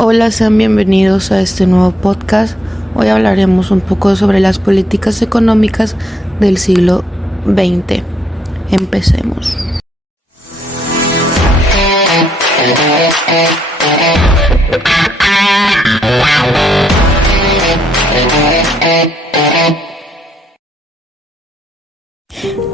Hola, sean bienvenidos a este nuevo podcast. Hoy hablaremos un poco sobre las políticas económicas del siglo XX. Empecemos.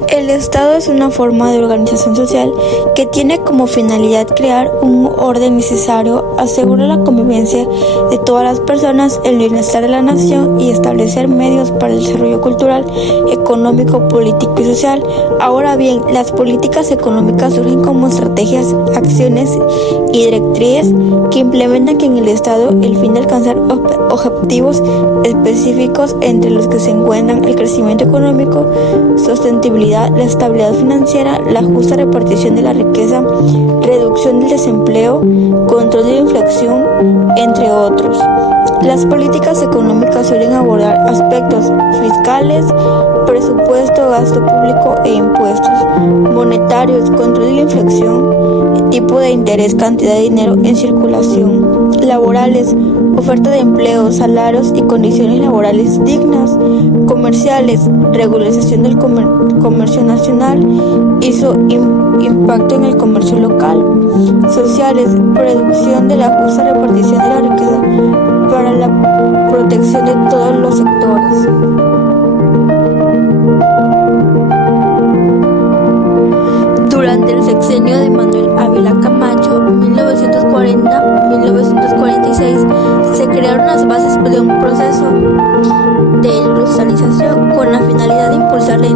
El Estado es una forma de organización social que tiene como finalidad crear un orden necesario, asegurar la convivencia de todas las personas, el bienestar de la nación y establecer medios para el desarrollo cultural, económico, político y social. Ahora bien, las políticas económicas surgen como estrategias, acciones y directrices que implementan en el Estado el fin de alcanzar objetivos específicos, entre los que se encuentran el crecimiento económico, sostenibilidad, la estabilidad financiera, la justa repartición de la riqueza, reducción del desempleo, control de la inflación, entre otros. Las políticas económicas suelen abordar aspectos fiscales, presupuesto, gasto público e impuestos, monetarios, control de la inflación, tipo de interés, cantidad de dinero en circulación, laborales, oferta de empleo, salarios y condiciones laborales dignas, comerciales, regularización del comercio nacional y su impacto en el comercio local, sociales, producción de la justa repartición de la riqueza para la protección de todos los sectores. Durante el sexenio de Manuel Ávila Camacho, 1940-1946, se crearon las bases de un proceso de industrialización. Con la finalidad de impulsar la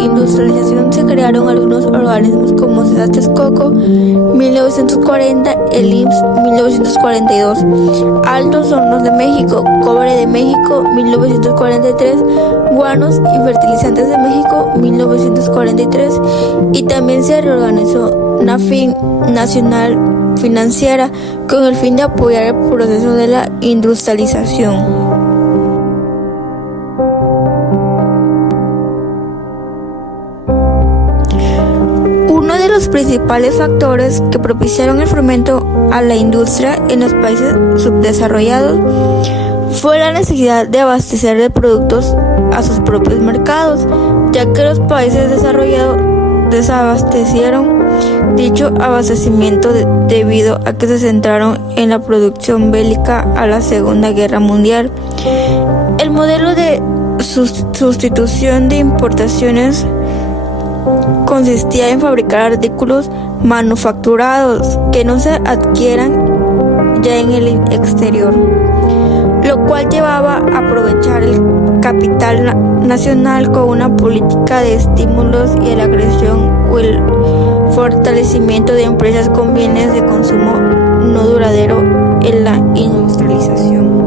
industrialización, se crearon algunos organismos como Texcoco, 1940, el IMSS, 1942, Altos Hornos de México, Cobre de México, 1943, Guanos y Fertilizantes de México, 1943, y también se reorganizó NAFIN, Nacional Financiera, con el fin de apoyar el proceso de la industrialización. Los principales factores que propiciaron el fomento a la industria en los países subdesarrollados fue la necesidad de abastecer de productos a sus propios mercados, ya que los países desarrollados desabastecieron dicho abastecimiento debido a que se centraron en la producción bélica a la Segunda Guerra Mundial. El modelo de sustitución de importaciones consistía en fabricar artículos manufacturados que no se adquieran ya en el exterior, lo cual llevaba a aprovechar el capital nacional con una política de estímulos y la creación o el fortalecimiento de empresas con bienes de consumo no duradero en la industrialización.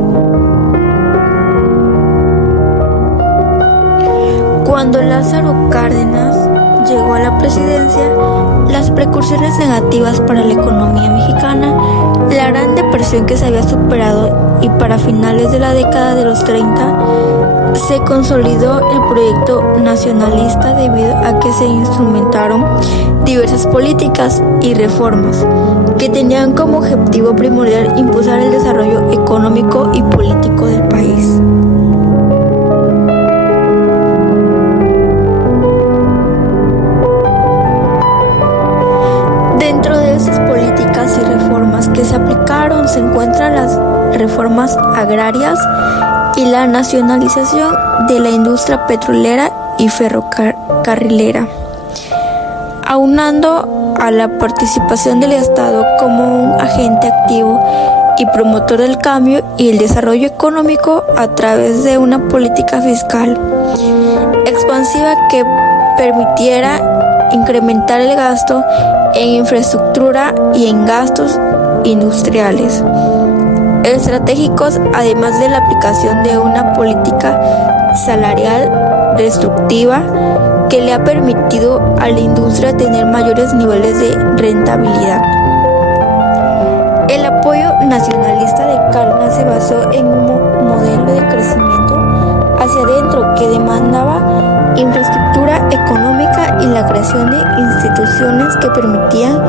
Cuando Lázaro Cárdenas llegó a la presidencia, las precursiones negativas para la economía mexicana, la Gran Depresión que se había superado y para finales de la década de los 30, se consolidó el proyecto nacionalista debido a que se instrumentaron diversas políticas y reformas que tenían como objetivo primordial impulsar el desarrollo económico y político del país. Políticas y reformas que se aplicaron se encuentran las reformas agrarias y la nacionalización de la industria petrolera y ferrocarrilera, aunando a la participación del Estado como un agente activo y promotor del cambio y el desarrollo económico a través de una política fiscal expansiva que permitiera incrementar el gasto en infraestructura y en gastos industriales estratégicos, además de la aplicación de una política salarial restrictiva que le ha permitido a la industria tener mayores niveles de rentabilidad. El apoyo nacionalista de Cárdenas se basó en un modelo de crecimiento hacia adentro que demandaba infraestructura económica y la creación de instituciones que permitían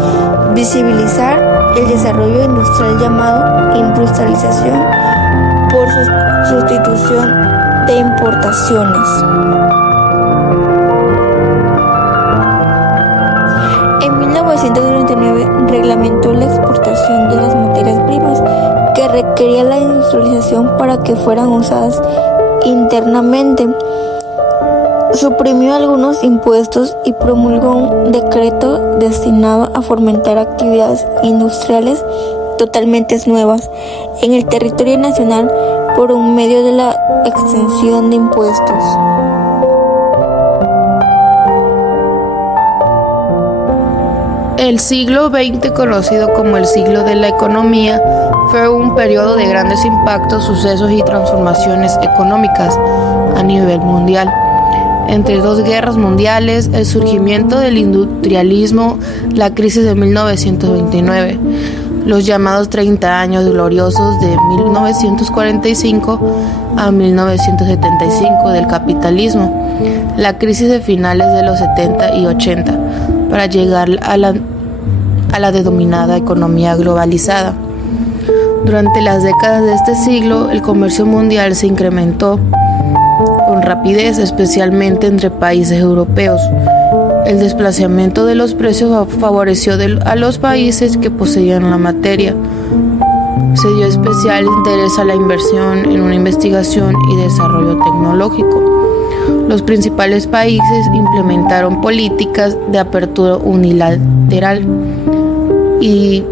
visibilizar el desarrollo industrial llamado industrialización por su sustitución de importaciones. En 1939 reglamentó la exportación de las materias primas que requería la industrialización para que fueran usadas internamente. Suprimió algunos impuestos y promulgó un decreto destinado a fomentar actividades industriales totalmente nuevas en el territorio nacional por un medio de la exención de impuestos. El siglo XX, conocido como el siglo de la economía, fue un periodo de grandes impactos, sucesos y transformaciones económicas a nivel mundial. Entre dos guerras mundiales, el surgimiento del industrialismo, la crisis de 1929, los llamados 30 años gloriosos de 1945 a 1975 del capitalismo, la crisis de finales de los 70 y 80, para llegar a la denominada economía globalizada. Durante las décadas de este siglo, el comercio mundial se incrementó con rapidez, especialmente entre países europeos. El desplazamiento de los precios favoreció a los países que poseían la materia. Se dio especial interés a la inversión en una investigación y desarrollo tecnológico. Los principales países implementaron políticas de apertura unilateral y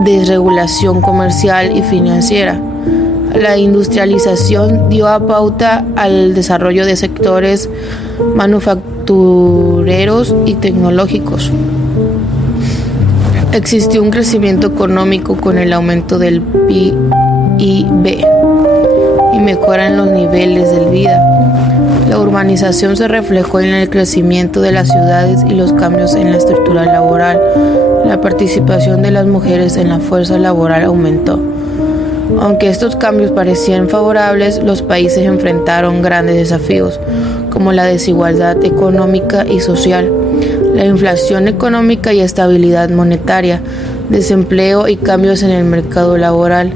desregulación comercial y financiera. La industrialización dio pauta al desarrollo de sectores manufactureros y tecnológicos. Existió un crecimiento económico con el aumento del PIB y mejora en los niveles de vida. La urbanización se reflejó en el crecimiento de las ciudades y los cambios en la estructura laboral. La participación de las mujeres en la fuerza laboral aumentó. Aunque estos cambios parecían favorables, los países enfrentaron grandes desafíos, como la desigualdad económica y social, la inflación económica y estabilidad monetaria, desempleo y cambios en el mercado laboral,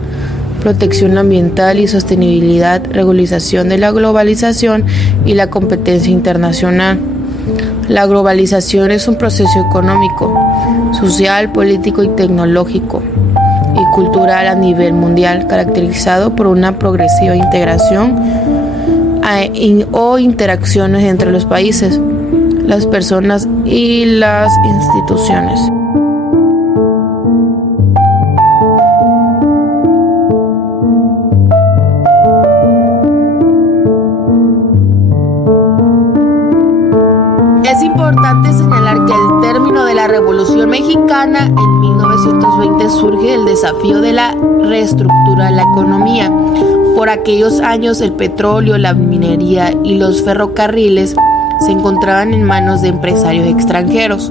protección ambiental y sostenibilidad, regularización de la globalización y la competencia internacional. La globalización es un proceso económico, social, político y tecnológico y cultural a nivel mundial, caracterizado por una progresiva integración o interacciones entre los países, las personas y las instituciones. Es importante señalar que al término de la Revolución Mexicana, en 1920, surge el desafío de la reestructura de la economía. Por aquellos años, el petróleo, la minería y los ferrocarriles se encontraban en manos de empresarios extranjeros.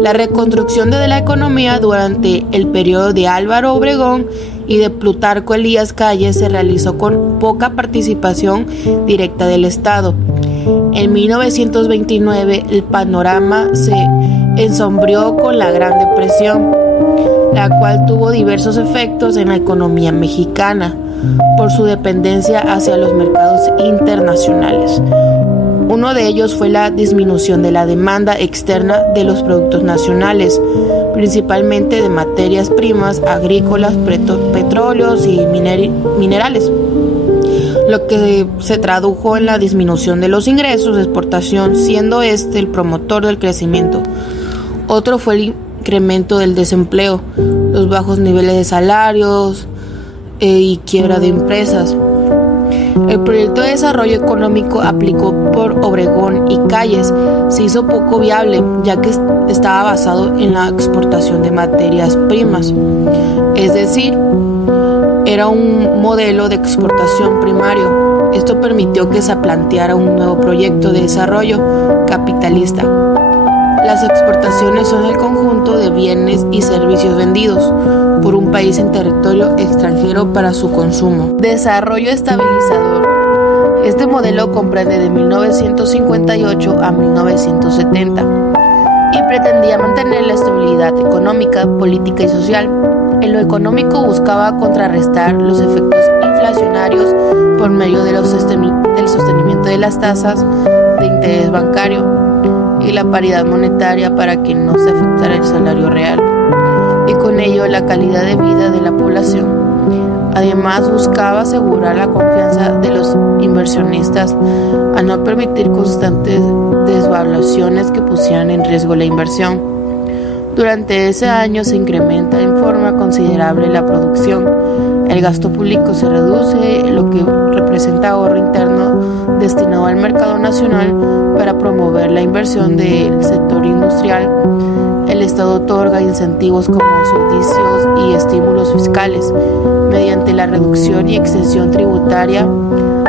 La reconstrucción de la economía durante el periodo de Álvaro Obregón y de Plutarco Elías Calles se realizó con poca participación directa del Estado. En 1929 el panorama se ensombrió con la Gran Depresión, la cual tuvo diversos efectos en la economía mexicana por su dependencia hacia los mercados internacionales. Uno de ellos fue la disminución de la demanda externa de los productos nacionales, principalmente de materias primas agrícolas, petróleos y minerales, lo que se tradujo en la disminución de los ingresos de exportación, siendo este el promotor del crecimiento. Otro fue el incremento del desempleo, los bajos niveles de salarios y quiebra de empresas. El proyecto de desarrollo económico aplicado por Obregón y Calles se hizo poco viable, ya que estaba basado en la exportación de materias primas, es decir, era un modelo de exportación primario. Esto permitió que se planteara un nuevo proyecto de desarrollo capitalista. Las exportaciones son el conjunto de bienes y servicios vendidos por un país en territorio extranjero para su consumo. Desarrollo estabilizador. Este modelo comprende de 1958 a 1970 y pretendía mantener la estabilidad económica, política y social. En lo económico buscaba contrarrestar los efectos inflacionarios por medio del sostenimiento de las tasas de interés bancario y la paridad monetaria para que no se afectara el salario real y con ello la calidad de vida de la población. Además, buscaba asegurar la confianza de los inversionistas a no permitir constantes desvaluaciones que pusieran en riesgo la inversión. Durante ese año se incrementa en forma considerable la producción, el gasto público se reduce, lo que representa ahorro interno destinado al mercado nacional para promover la inversión del sector industrial. El Estado otorga incentivos como subsidios y estímulos fiscales mediante la reducción y exención tributaria,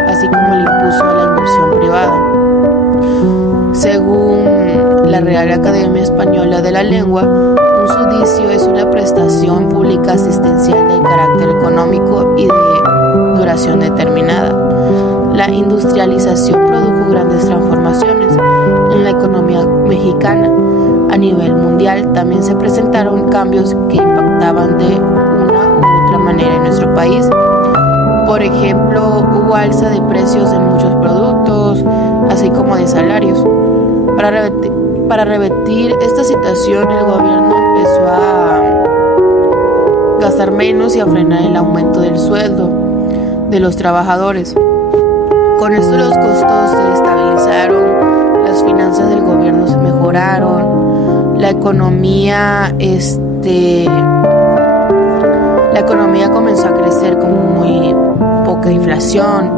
así como el impulso a la inversión privada. Según la Real Academia Española de la Lengua, un sudicio es una prestación pública asistencial de carácter económico y de duración determinada. La industrialización produjo grandes transformaciones en la economía mexicana. A nivel mundial también se presentaron cambios que impactaban de una u otra manera en nuestro país. Por ejemplo, hubo alza de precios en muchos productos, así como de salarios. Para revertir esta situación, el gobierno empezó a gastar menos y a frenar el aumento del sueldo de los trabajadores. Con esto los costos se estabilizaron, las finanzas del gobierno se mejoraron, la economía comenzó a crecer con muy poca inflación,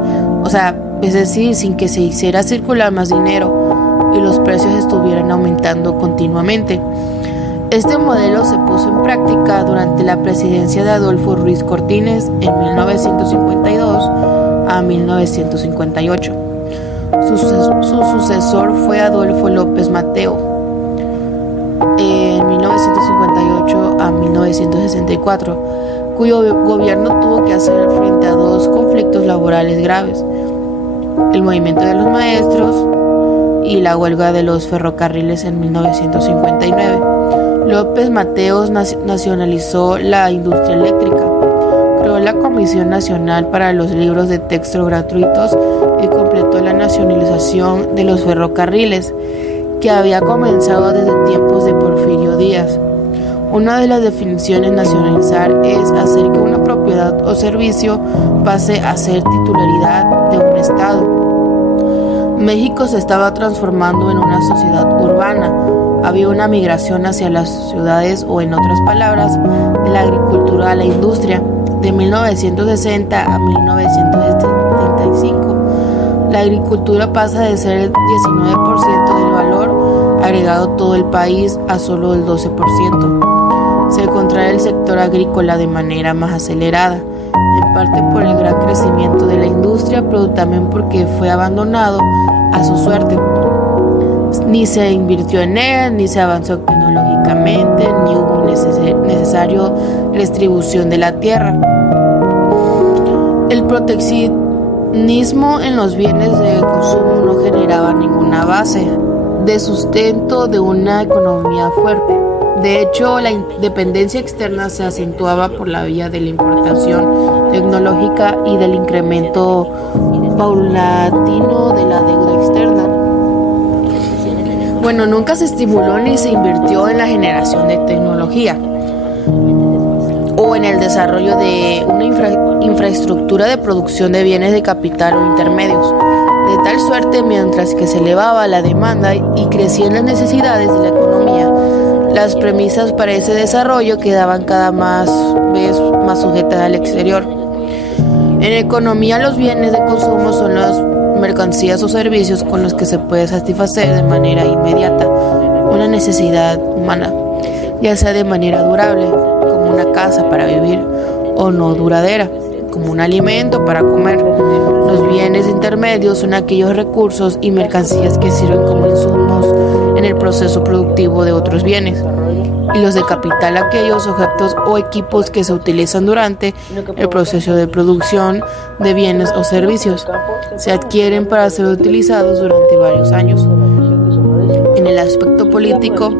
es decir, sin que se hiciera circular más dinero y los precios estuvieran aumentando continuamente. Este modelo se puso en práctica durante la presidencia de Adolfo Ruiz Cortines en 1952 a 1958. Su sucesor fue Adolfo López Mateo en 1958 a 1964, cuyo gobierno tuvo que hacer frente a dos conflictos laborales graves: el movimiento de los maestros y la huelga de los ferrocarriles en 1959. López Mateos nacionalizó la industria eléctrica, creó la Comisión Nacional para los Libros de Texto Gratuitos y completó la nacionalización de los ferrocarriles, que había comenzado desde tiempos de Porfirio Díaz. Una de las definiciones de nacionalizar es hacer que una propiedad o servicio pase a ser titularidad de un Estado. México se estaba transformando en una sociedad urbana. Había una migración hacia las ciudades, o en otras palabras, de la agricultura a la industria. De 1960 a 1975, la agricultura pasa de ser el 19% del valor agregado todo el país a solo el 12%. Se contrae el sector agrícola de manera más acelerada, en parte por el gran crecimiento de la industria, pero también porque fue abandonado a su suerte. Ni se invirtió en él, ni se avanzó tecnológicamente, ni hubo necesario distribución de la tierra. El proteccionismo en los bienes de consumo no generaba ninguna base de sustento de una economía fuerte. De hecho, la dependencia externa se acentuaba por la vía de la importación tecnológica y del incremento paulatino de la deuda externa. Nunca se estimuló ni se invirtió en la generación de tecnología o en el desarrollo de una infraestructura de producción de bienes de capital o intermedios. De tal suerte, mientras que se elevaba la demanda y crecían las necesidades de la economía, las premisas para ese desarrollo quedaban cada vez más sujetas al exterior. En economía, los bienes de consumo son las mercancías o servicios con los que se puede satisfacer de manera inmediata una necesidad humana, ya sea de manera durable, como una casa para vivir, o no duradera, como un alimento para comer. Los bienes intermedios son aquellos recursos y mercancías que sirven como insumos en el proceso productivo de otros bienes y los de capital aquellos objetos o equipos que se utilizan durante el proceso de producción de bienes o servicios. Se adquieren para ser utilizados durante varios años. En el aspecto político,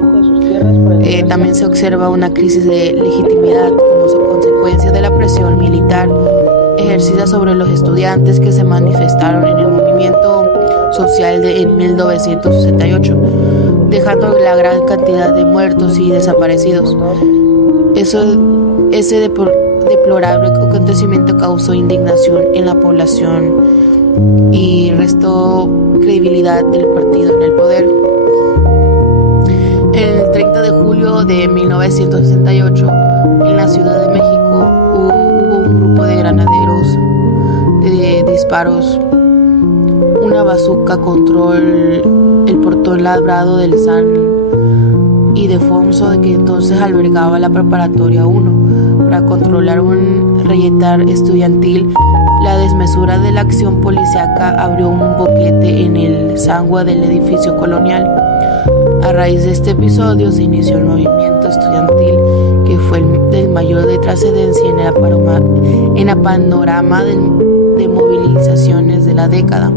también se observa una crisis de legitimidad como consecuencia de la presión militar ejercida sobre los estudiantes que se manifestaron en el movimiento social en 1968, dejando la gran cantidad de muertos y desaparecidos. Ese deplorable acontecimiento causó indignación en la población y restó credibilidad del partido en el poder. El 30 de julio de 1968, en la Ciudad de México, hubo un grupo de granaderos de disparos. Una bazuca contra el portón labrado del San Ildefonso, de que entonces albergaba la Preparatoria 1, para controlar un reyetar estudiantil. La desmesura de la acción policíaca abrió un boquete en el sangua del edificio colonial. A raíz de este episodio se inició el movimiento estudiantil, que fue el mayor de trascendencia en el panorama de movilizaciones de la década.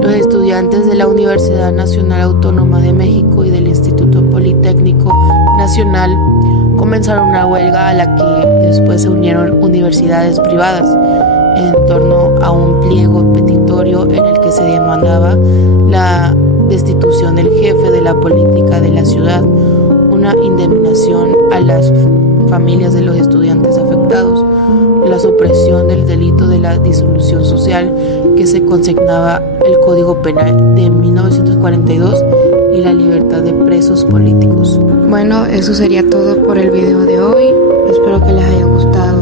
Los estudiantes de la Universidad Nacional Autónoma de México y del Instituto Politécnico Nacional comenzaron una huelga a la que después se unieron universidades privadas en torno a un pliego petitorio en el que se demandaba la destitución del jefe de la política de la ciudad, una indemnización a las familias de los estudiantes afectados, la supresión del delito de la disolución social que se consignaba el Código Penal de 1942 y la libertad de presos políticos. Bueno, eso sería todo por el video de hoy. Espero que les haya gustado